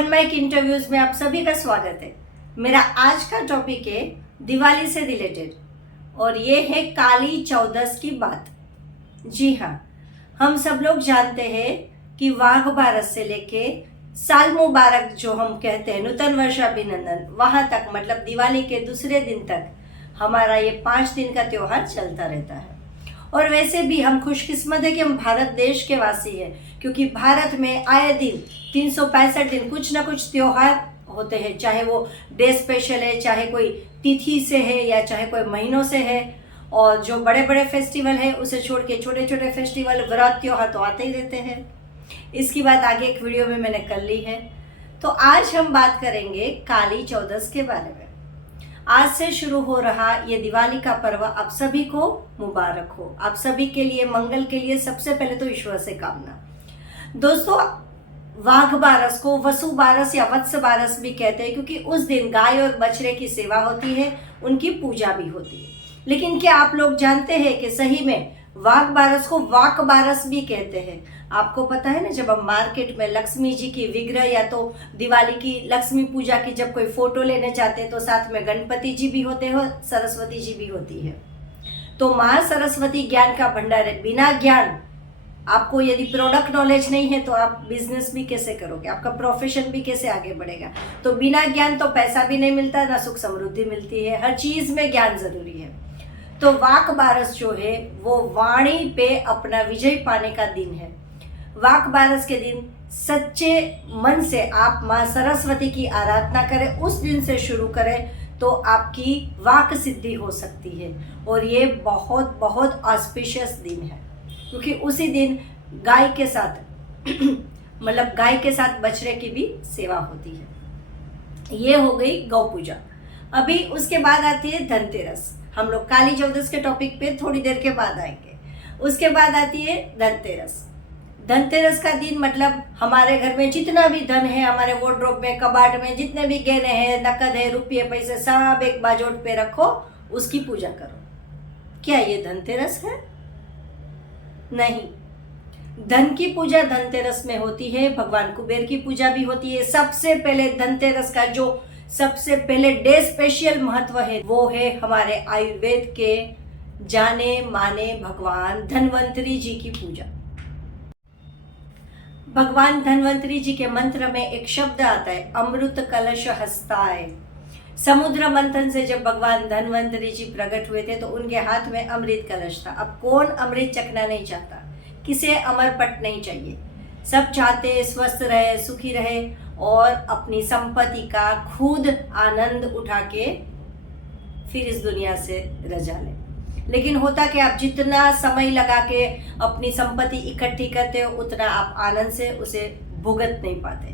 One mic interviews में आप सभी का स्वागत है। मेरा आज का टॉपिक है दिवाली से रिलेटेड और ये है काली चौदस की बात। जी हाँ, हम सब लोग जानते हैं कि वाघ बारस से लेके साल मुबारक जो हम कहते हैं, नूतन वर्ष अभिनंदन, वहां तक मतलब दिवाली के दूसरे दिन तक हमारा ये 5 दिन का त्योहार चलता रहता है। और वैसे भी हम खुशकिस्मत है कि हम भारत देश के वासी हैं, क्योंकि भारत में आए दिन 365 दिन कुछ ना कुछ त्योहार होते हैं, चाहे वो डे स्पेशल है, चाहे कोई तिथि से है या चाहे कोई महीनों से है। और जो बड़े बड़े फेस्टिवल है उसे छोड़ के छोटे छोटे फेस्टिवल, व्रत, त्योहार तो आते ही रहते हैं। इसकी बात आगे एक वीडियो में मैंने कर ली है। तो आज हम बात करेंगे काली चौदस के बारे में। आज से शुरू हो रहा ये दिवाली का पर्व आप सभी को मुबारक हो। आप सभी के लिए मंगल के लिए सबसे पहले तो ईश्वर से कामना। दोस्तों, वाघ बारस को वसु बारस या वत्स बारस भी कहते हैं, क्योंकि उस दिन गाय और बछड़े की सेवा होती है, उनकी पूजा भी होती है। लेकिन क्या आप लोग जानते हैं कि सही में वाघ बारस को वाक बारस भी कहते हैं? आपको पता है ना, जब हम मार्केट में लक्ष्मी जी की विग्रह या तो दिवाली की लक्ष्मी पूजा की जब कोई फोटो लेने जाते हैं तो साथ में गणपति जी भी होते हैं, सरस्वती जी भी होती है। तो माँ सरस्वती ज्ञान का भंडार है। बिना ज्ञान, आपको यदि प्रोडक्ट नॉलेज नहीं है तो आप बिजनेस भी कैसे करोगे, आपका प्रोफेशन भी कैसे आगे बढ़ेगा। तो बिना ज्ञान तो पैसा भी नहीं मिलता, ना सुख समृद्धि मिलती है। हर चीज में ज्ञान जरूरी है। तो वाक बारस जो है वो वाणी पे अपना विजय पाने का दिन है। वाक बारस के दिन सच्चे मन से आप माँ सरस्वती की आराधना करें, उस दिन से शुरू करें तो आपकी वाक सिद्धि हो सकती है। और ये बहुत बहुत ऑस्पिशियस दिन है, क्योंकि उसी दिन गाय के साथ मतलब गाय के साथ बछड़े की भी सेवा होती है। ये हो गई गौ पूजा। अभी उसके बाद आती है धनतेरस। हम लोग काली चौदस के टॉपिक पे थोड़ी देर के बाद आएंगे। उसके बाद आती है धनतेरस। धनतेरस का दिन मतलब हमारे घर में जितना भी धन है, हमारे वार्डरोब में, कबाड़ में जितने भी गहने हैं, नकद है, रुपये, पैसे, सब एक बाजोट पे रखो, उसकी पूजा करो। क्या ये धनतेरस है? नहीं। धन की पूजा धनतेरस में होती है। भगवान कुबेर की पूजा भी होती है। सबसे पहले धनतेरस का जो सबसे पहले डे स्पेशल महत्व है वो है हमारे आयुर्वेद के जाने माने भगवान धन्वंतरी जी की पूजा। भगवान धन्वंतरी जी के मंत्र में एक शब्द आता है, अमृत कलश हस्ताय। समुद्र मंथन से जब भगवान धन्वंतरी जी प्रकट हुए थे तो उनके हाथ में अमृत कलश था। अब कौन अमृत चखना नहीं चाहता? किसे अमरपट नहीं चाहिए? सब चाहते स्वस्थ रहे, सुखी रहे और अपनी संपत्ति का खुद आनंद उठा के फिर इस दुनिया से रजा ले। लेकिन होता कि आप जितना समय लगा के अपनी संपत्ति इकट्ठी करते हो उतना आप आनंद से उसे भुगत नहीं पाते,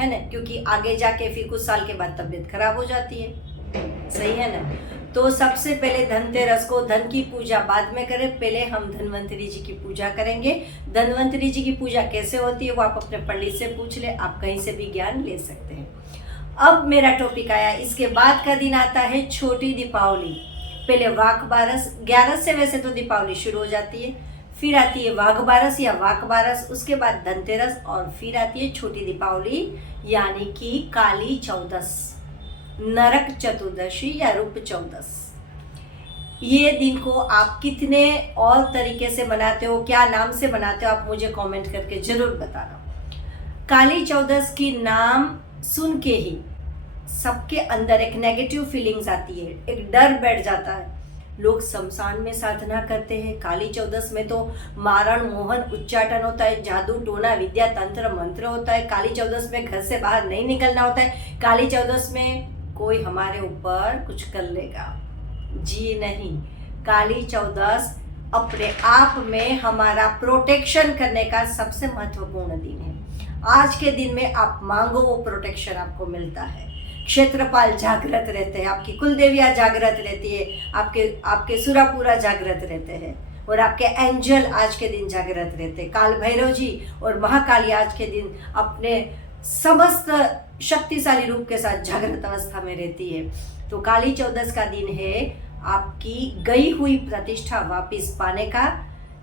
है ना? क्योंकि आगे जाके फिर कुछ साल के बाद तबीयत खराब हो जाती है। सही है ना? तो सबसे पहले धनतेरस को धन की पूजा बाद में करें, पहले हम धन्वंतरी जी की पूजा करेंगे। धन्वंतरी जी की पूजा कैसे होती है वो आप अपने पंडित से पूछ ले, आप कहीं से भी ज्ञान ले सकते हैं। अब मेरा टॉपिक आया, इसके बाद का दिन आता है छोटी दीपावली। पहले वाक बारस, 11 से वैसे तो दीपावली शुरू हो जाती है, फिर आती है वाघ बारस या वाक बारस, उसके बाद धनतेरस और फिर आती है छोटी दीपावली यानी कि काली चौदस, नरक चतुर्दशी या रूप चौदस। ये दिन को आप कितने और तरीके से मनाते हो, क्या नाम से मनाते हो, आप मुझे कमेंट करके जरूर बताना। काली चौदस की नाम सुन के ही सबके अंदर एक नेगेटिव फीलिंग्स आती है, एक डर बैठ जाता है। लोग शमशान में साधना करते हैं। काली चौदस में तो मारण मोहन उच्चाटन होता है, जादू टोना विद्या तंत्र मंत्र होता है। काली चौदस में घर से बाहर नहीं निकलना होता है। काली चौदस में कोई हमारे ऊपर कुछ कर लेगा, जी नहीं। काली चौदस अपने आप में हमारा प्रोटेक्शन करने का सबसे महत्वपूर्ण दिन है। आज के दिन में आप मांगो वो प्रोटेक्शन आपको मिलता है। क्षेत्रपाल जागृत रहते हैं, आपकी कुल देवियाँ जागृत रहती है, आपके सुरापुरा जागृत रहते हैं और आपके एंजल आज के दिन जागृत रहते हैं। काल भैरव जी और महाकाली आज के दिन अपने समस्त शक्तिशाली रूप के साथ जागृत अवस्था में रहती है। तो काली चौदस का दिन है आपकी गई हुई प्रतिष्ठा वापस पाने का,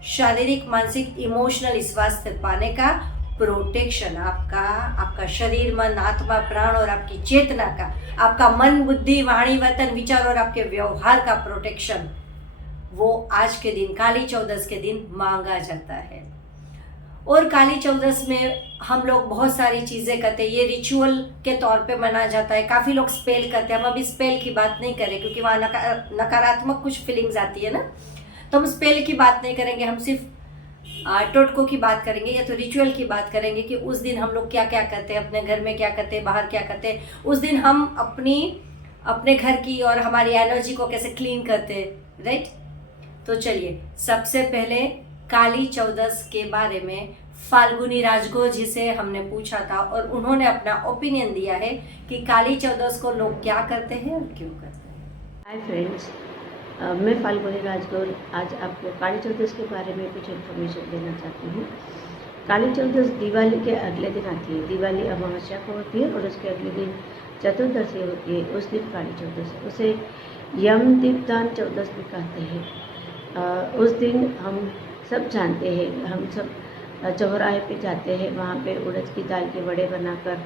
शारीरिक मानसिक इमोशनल स्वास्थ्य पाने का प्रोटेक्शन, आपका शरीर, मन, आत्मा, प्राण और आपकी चेतना का, आपका मन, बुद्धि, वाणी, वतन, विचार और आपके व्यवहार का प्रोटेक्शन, वो आज के दिन काली चौदस के दिन मांगा जाता है। और काली चौदस में हम लोग बहुत सारी चीज़ें करते हैं। ये रिचुअल के तौर पे मनाया जाता है। काफ़ी लोग स्पेल करते हैं। हम अभी स्पेल की बात नहीं करें क्योंकि वहाँ नकारात्मक कुछ फीलिंग्स आती है ना, तो हम स्पेल की बात नहीं करेंगे। हम सिर्फ टोटकों की बात करेंगे या तो रिचुअल की बात करेंगे कि उस दिन हम लोग क्या क्या करते हैं, अपने घर में क्या करते हैं, बाहर क्या करते हैं। उस दिन हम अपने घर की और हमारी एनर्जी को कैसे क्लीन करते हैं, राइट। तो चलिए, सबसे पहले काली चौदस के बारे में फाल्गुनी राजगोर जी से हमने पूछा था और उन्होंने अपना ओपिनियन दिया है कि काली चौदस को लोग क्या करते हैं और क्यों करते हैं। हाय फ्रेंड्स, मैं फाल्गुनी राजगोर आज आपको काली चौदस के बारे में कुछ इन्फॉर्मेशन देना चाहती हूँ। काली चौदस दिवाली के अगले दिन आती है। दिवाली अमावस्या को होती है और उसके अगले दिन चतुर्दशी होती है। उस दिन काली चौदस, उसे यम दीपदान चौदस भी कहते हैं। उस दिन हम सब जानते हैं, हम सब चौराहे पे जाते हैं, वहाँ पे उड़द की दाल के वड़े बनाकर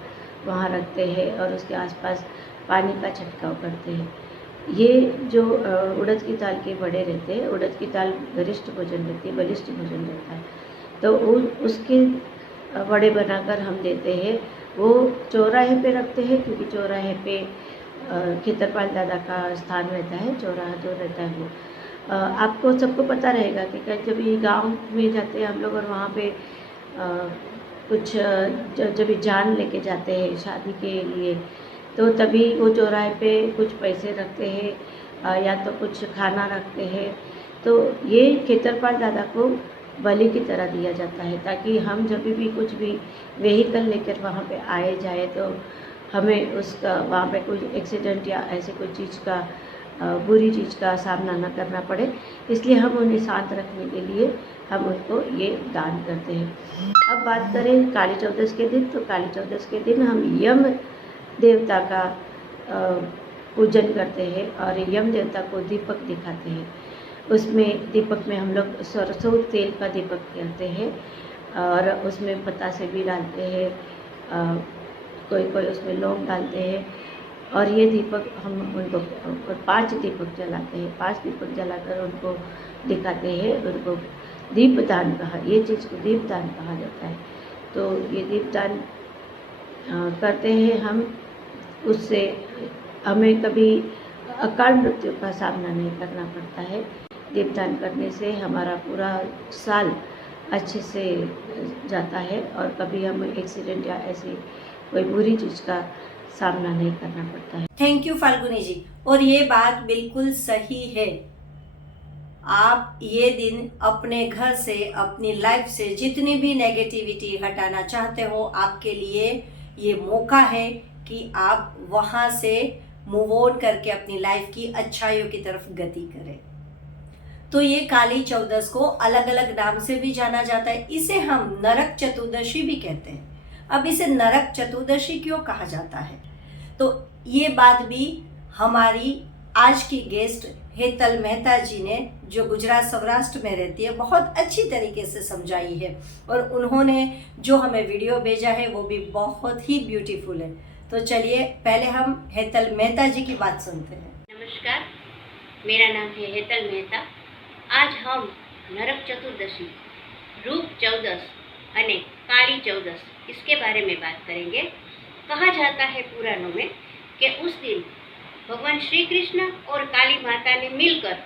वहाँ रखते हैं और उसके आसपास पानी का छिड़काव करते हैं। ये जो उड़द की दाल के वड़े रहते हैं, उड़द की दाल गरिष्ठ भोजन रहती है, बलिष्ठ भोजन रहता है, तो उसके वड़े बनाकर हम देते हैं। वो चौराहे पे रखते हैं क्योंकि चौराहे पे खेतरपाल दादा का स्थान रहता है, चौराहा जो रहता है वो आपको सबको पता रहेगा कि जब ये गांव में जाते हैं हम लोग और वहाँ पे कुछ जब जान लेके जाते हैं शादी के लिए, तो तभी वो चौराहे पे कुछ पैसे रखते हैं या तो कुछ खाना रखते हैं। तो ये खेतरपाल दादा को बलि की तरह दिया जाता है ताकि हम जब भी कुछ भी व्हीकल लेकर वहाँ पे आए जाए तो हमें उसका वहाँ पे कोई एक्सीडेंट या ऐसे कोई चीज़ का बुरी चीज़ का सामना न करना पड़े, इसलिए हम उन्हें शांत रखने के लिए हम उनको ये दान करते हैं। अब बात करें काली चौदस के दिन, तो काली चौदस के दिन हम यम देवता का पूजन करते हैं और यम देवता को दीपक दिखाते हैं। उसमें दीपक में हम लोग सरसों तेल का दीपक करते हैं और उसमें बतासे भी डालते हैं, कोई कोई उसमें लौंग डालते हैं और ये दीपक हम उनको 5 दीपक जलाते हैं। 5 दीपक जलाकर उनको दिखाते हैं। उनको दीपदान कहा, ये चीज़ को दीपदान कहा जाता है। तो ये दीपदान करते हैं हम, उससे हमें कभी अकाल मृत्यु का सामना नहीं करना पड़ता है। दीपदान करने से हमारा पूरा साल अच्छे से जाता है और कभी हम एक्सीडेंट या ऐसी कोई बुरी चीज़ का सामना नहीं करना पड़ता है। थैंक यू फाल्गुनी जी। और ये बात बिल्कुल सही है। आप ये दिन अपने घर से, अपनी लाइफ से जितनी भी नेगेटिविटी हटाना चाहते हो, आपके लिए ये मौका है कि आप वहाँ से मूव ऑन करके अपनी लाइफ की अच्छाइयों की तरफ गति करें। तो ये काली चौदस को अलग अलग नाम से भी जाना जाता है। इसे हम नरक चतुर्दशी भी कहते हैं। अब इसे नरक चतुर्दशी क्यों कहा जाता है, तो ये बात भी हमारी आज की गेस्ट हेतल मेहता जी ने, जो गुजरात सौराष्ट्र में रहती है, बहुत अच्छी तरीके से समझाई है और उन्होंने जो हमें वीडियो भेजा है वो भी बहुत ही ब्यूटीफुल है। तो चलिए पहले हम हेतल मेहता जी की बात सुनते हैं। नमस्कार, मेरा नाम है हेतल मेहता। आज हम नरक चतुर्दशी, रूप चौदस अने काली चौदस, इसके बारे में बात करेंगे। कहा जाता है पुराणों में कि उस दिन भगवान श्री कृष्ण और काली माता ने मिलकर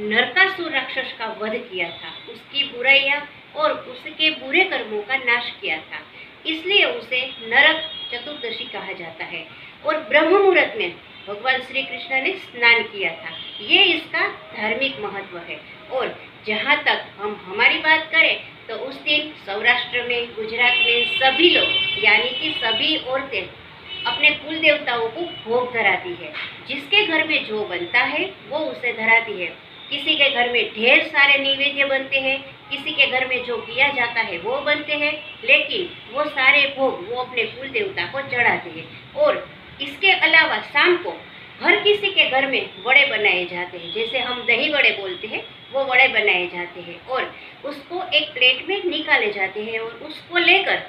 नरकासुर राक्षस का वध किया था, उसकी बुराइयां और उसके बुरे कर्मों का नाश किया था, इसलिए उसे नरक चतुर्दशी कहा जाता है। और ब्रह्म मुहूर्त में भगवान श्री कृष्ण ने स्नान किया था, ये इसका धार्मिक महत्व है। और जहाँ तक हम हमारी बात करें तो उस दिन सौराष्ट्र में, गुजरात में सभी लोग यानी कि सभी औरतें अपने कुल देवताओं को भोग धराती है। जिसके घर में जो बनता है वो उसे धराती है। किसी के घर में ढेर सारे नैवेद्य बनते हैं, किसी के घर में जो किया जाता है वो बनते हैं, लेकिन वो सारे भोग वो अपने कुल देवता को चढ़ाते हैं। और इसके अलावा शाम को हर किसी के घर में वड़े बनाए जाते हैं, जैसे हम दही वड़े बोलते हैं, वो वड़े बनाए जाते हैं और उसको एक प्लेट में निकाले जाते हैं और उसको लेकर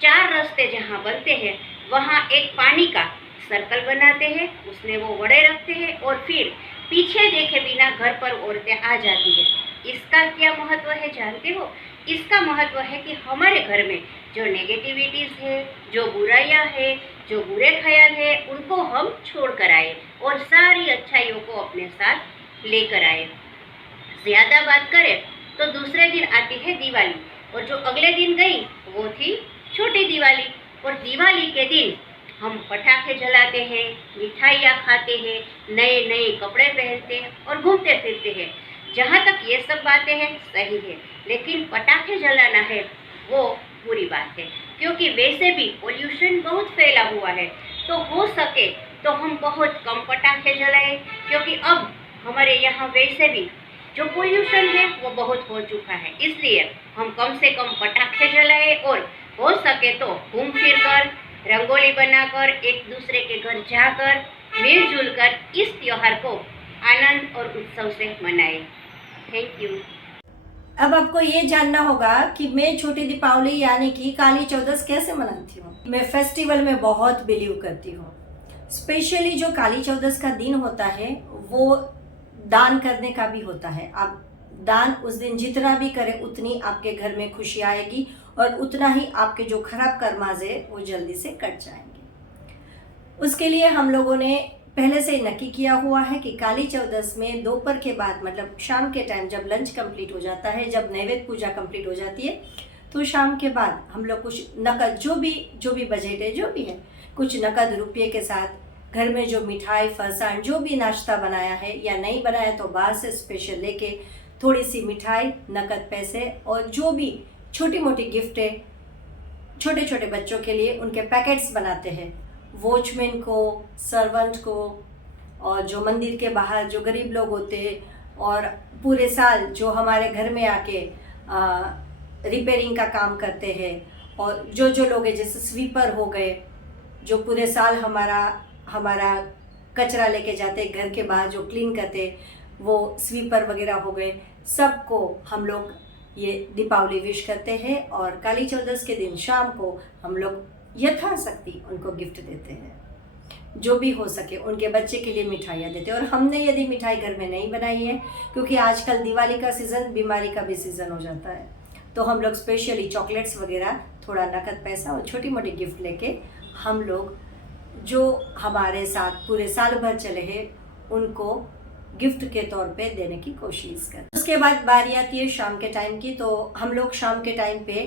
4 रास्ते जहाँ बनते हैं वहाँ एक पानी का सर्कल बनाते हैं, उसमें वो वड़े रखते हैं और फिर पीछे देखे बिना घर पर औरतें आ जाती है। इसका क्या महत्व है जानते हो? इसका महत्व है कि हमारे घर में जो नेगेटिविटीज़ है, जो बुराइयां है, जो बुरे ख्याल है, उनको हम छोड़ कर आए और सारी अच्छाइयों को अपने साथ लेकर आए। ज़्यादा बात करें तो दूसरे दिन आती है दिवाली, और जो अगले दिन गई वो थी छोटी दिवाली। और दिवाली के दिन हम पटाखे जलाते हैं, मिठाइयाँ खाते हैं, नए नए कपड़े पहनते हैं और घूमते फिरते हैं। जहाँ तक ये सब बातें हैं सही है, लेकिन पटाखे जलाना है वो बुरी बात है, क्योंकि वैसे भी पोल्यूशन बहुत फैला हुआ है। तो हो सके तो हम बहुत कम पटाखे जलाएं, क्योंकि अब हमारे यहाँ वैसे भी जो पोल्यूशन है वो बहुत हो चुका है। इसलिए हम कम से कम पटाखे जलाएं और हो सके तो घूम फिर कर, रंगोली बनाकर, एक दूसरे के घर जाकर मिलजुल कर इस त्योहार को आनंद और उत्सव से मनाएं। Thank you. अब आपको ये जानना होगा कि मैं छोटी दीपावली यानी कि काली चौदस कैसे मनाती हूँ। मैं फेस्टिवल में बहुत बिलीव करती हूँ। स्पेशली जो काली चौदस का दिन होता है वो दान करने का भी होता है। आप दान उस दिन जितना भी करें उतनी आपके घर में खुशी आएगी और उतना ही आपके जो खराब कर्माज है वो जल्दी से कट जाएंगे। उसके लिए हम लोगों ने पहले से ही नक्की किया हुआ है कि काली चौदस में दोपहर के बाद, मतलब शाम के टाइम जब लंच कंप्लीट हो जाता है, जब नैवेद्य पूजा कंप्लीट हो जाती है, तो शाम के बाद हम लोग कुछ नकद जो भी बजट है, जो भी है, कुछ नकद रुपये के साथ घर में जो मिठाई, फरसाण, जो भी नाश्ता बनाया है या नहीं बनाया तो बाहर से स्पेशल लेके थोड़ी सी मिठाई, नकद पैसे और जो भी छोटी मोटी गिफ्ट है छोटे छोटे बच्चों के लिए उनके पैकेट्स बनाते हैं। वॉचमैन को, सर्वेंट को, और जो मंदिर के बाहर जो गरीब लोग होते हैं और पूरे साल जो हमारे घर में आके रिपेयरिंग का काम करते हैं, और जो लोग हैं जैसे स्वीपर हो गए जो पूरे साल हमारा कचरा लेके जाते घर के बाहर, जो क्लीन करते, वो स्वीपर वगैरह हो गए, सबको हम लोग ये दीपावली विश करते हैं। और काली चौदस के दिन शाम को हम लोग यथाशक्ति उनको गिफ्ट देते हैं, जो भी हो सके उनके बच्चे के लिए मिठाइयाँ देते हैं। और हमने यदि मिठाई घर में नहीं बनाई है, क्योंकि आजकल दिवाली का सीज़न बीमारी का भी सीज़न हो जाता है, तो हम लोग स्पेशली चॉकलेट्स वगैरह, थोड़ा नकद पैसा और छोटी मोटी गिफ्ट लेके हम लोग जो हमारे साथ पूरे साल भर चले हैं उनको गिफ्ट के तौर पे देने की कोशिश करते। उसके बाद बारी आती है शाम के टाइम की। तो हम लोग शाम के टाइम पे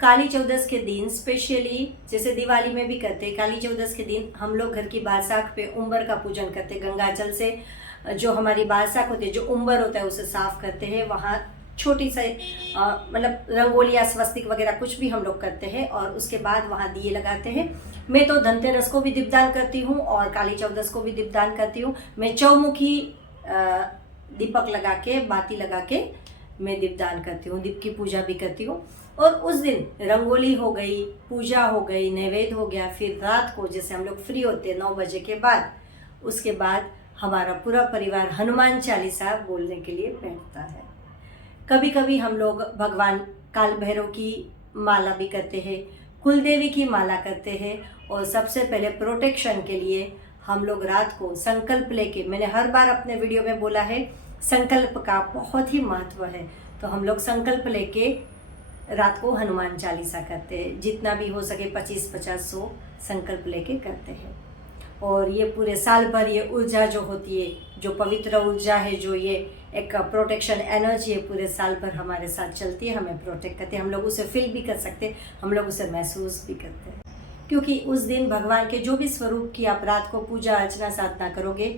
काली चौदस के दिन स्पेशली, जैसे दिवाली में भी करते हैं, काली चौदस के दिन हम लोग घर की बासाख पे उम्बर का पूजन करते हैं। गंगा जल से जो हमारी बासाख होती है, जो उम्बर होता है, उसे साफ करते हैं। वहाँ छोटी सी मतलब रंगोलियाँ, स्वस्तिक वगैरह कुछ भी हम लोग करते हैं और उसके बाद वहाँ दिए लगाते हैं। मैं तो धनतेरस को भी दीपदान करती हूँ और काली चौदस को भी दीपदान करती हूँ। मैं चौमुखी दीपक लगा के, बाती लगा के मैं दीपदान करती हूँ, दीप की पूजा भी करती हूँ। और उस दिन रंगोली हो गई, पूजा हो गई, नैवेद्य हो गया। फिर रात को जैसे हम लोग फ्री होते हैं 9 बजे के बाद, उसके बाद हमारा पूरा परिवार हनुमान चालीसा बोलने के लिए बैठता है। कभी कभी हम लोग भगवान काल भैरव की माला भी करते हैं, कुलदेवी की माला करते हैं। और सबसे पहले प्रोटेक्शन के लिए हम लोग रात को संकल्प लेके, मैंने हर बार अपने वीडियो में बोला है, संकल्प का बहुत ही महत्व है। तो हम लोग संकल्प लेके रात को हनुमान चालीसा करते हैं, जितना भी हो सके 25-50-100 संकल्प लेके करते हैं। और ये पूरे साल भर ये ऊर्जा जो होती है, जो पवित्र ऊर्जा है, जो ये एक प्रोटेक्शन एनर्जी है, पूरे साल भर हमारे साथ चलती है, हमें प्रोटेक्ट करती है। हम लोग उसे फील भी कर सकते हैं, हम लोग उसे महसूस भी करते हैं, क्योंकि उस दिन भगवान के जो भी स्वरूप की आप रात को पूजा अर्चना साधना करोगे,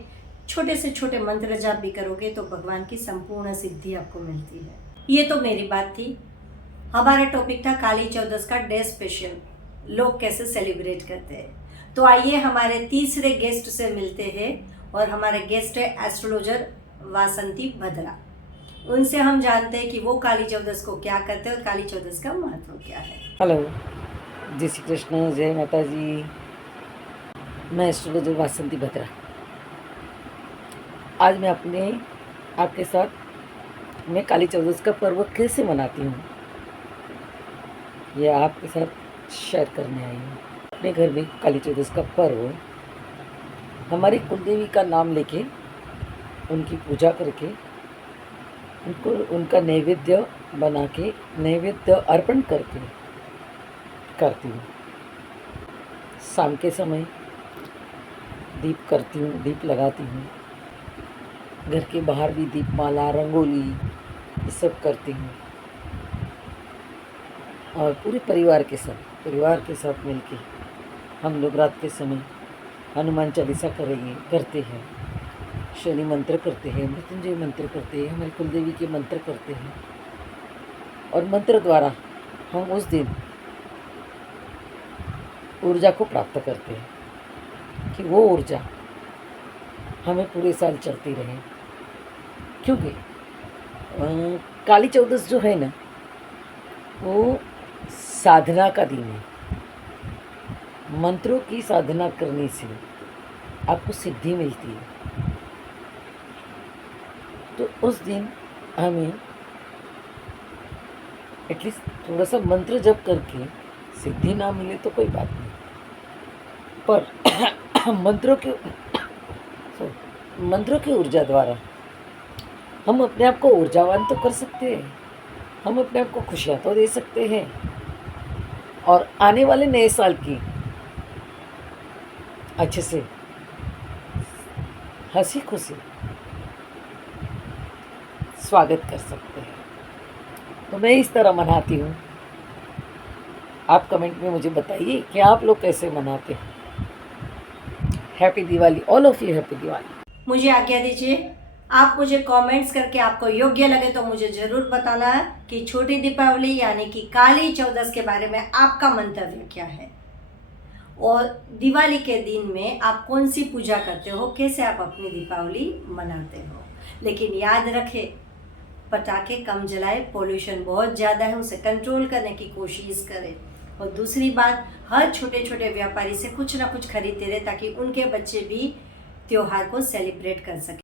छोटे से छोटे मंत्र जाप भी करोगे, तो भगवान की संपूर्ण सिद्धि आपको मिलती है। ये तो मेरी बात थी। हमारा टॉपिक था काली चौदस का डे स्पेशल, लोग कैसे सेलिब्रेट करते हैं। तो आइए हमारे तीसरे गेस्ट से मिलते हैं, और हमारे गेस्ट है एस्ट्रोलॉजर वासंती भद्रा। उनसे हम जानते हैं कि वो काली चौदस को क्या करते हैं और काली चौदस का महत्व क्या है। हेलो, जय श्री कृष्ण, जय माता जी। मैं एस्ट्रोलॉजर वासंती भद्रा। आज मैं आपके साथ मैं काली चौदस का पर्व कैसे मनाती हूँ, ये आपके साथ शेयर करने आई हूँ। अपने घर में काली चौदस का पर्व हमारी कुलदेवी का नाम लेके उनकी पूजा करके उनको उनका नैवेद्य बना के नैवेद्य अर्पण करके करती हूँ। शाम के समय दीप करती हूँ, दीप लगाती हूँ। घर के बाहर भी दीपमाला, रंगोली ये सब करती हूँ। और पूरे परिवार के साथ मिलके हम लोग रात के समय हनुमान चालीसा करते हैं, शनि मंत्र करते हैं, मृत्युंजय मंत्र करते हैं, हमारी कुलदेवी के मंत्र करते हैं। और मंत्र द्वारा हम उस दिन ऊर्जा को प्राप्त करते हैं कि वो ऊर्जा हमें पूरे साल चलती रहे। क्योंकि काली चौदस जो है ना, वो साधना का दिन है। मंत्रों की साधना करने से आपको सिद्धि मिलती है। तो उस दिन हमें एटलीस्ट थोड़ा सा मंत्र जप करके सिद्धि ना मिले तो कोई बात नहीं, पर मंत्रों की ऊर्जा द्वारा हम अपने आप को ऊर्जावान तो कर सकते हैं, हम अपने आप को खुशियाँ तो दे सकते हैं। और आने वाले नए साल की अच्छे से हंसी खुशी स्वागत कर सकते हैं। तो मैं इस तरह मनाती हूँ। आप कमेंट में मुझे बताइए कि आप लोग कैसे मनाते हैं। Happy Diwali, all of you, happy Diwali. मुझे आज्ञा दीजिए। आप मुझे कमेंट्स करके आपको योग्य लगे तो मुझे ज़रूर बताना है कि छोटी दीपावली यानी कि काली चौदस के बारे में आपका मंतव्य क्या है, और दिवाली के दिन में आप कौन सी पूजा करते हो, कैसे आप अपनी दीपावली मनाते हो। लेकिन याद रखें, पटाखे कम जलाए, पोल्यूशन बहुत ज़्यादा है, उसे कंट्रोल करने की कोशिश करें। और दूसरी बात, हर छोटे छोटे व्यापारी से कुछ ना कुछ खरीदते रहे ताकि उनके बच्चे भी त्योहार को सेलिब्रेट कर सकें।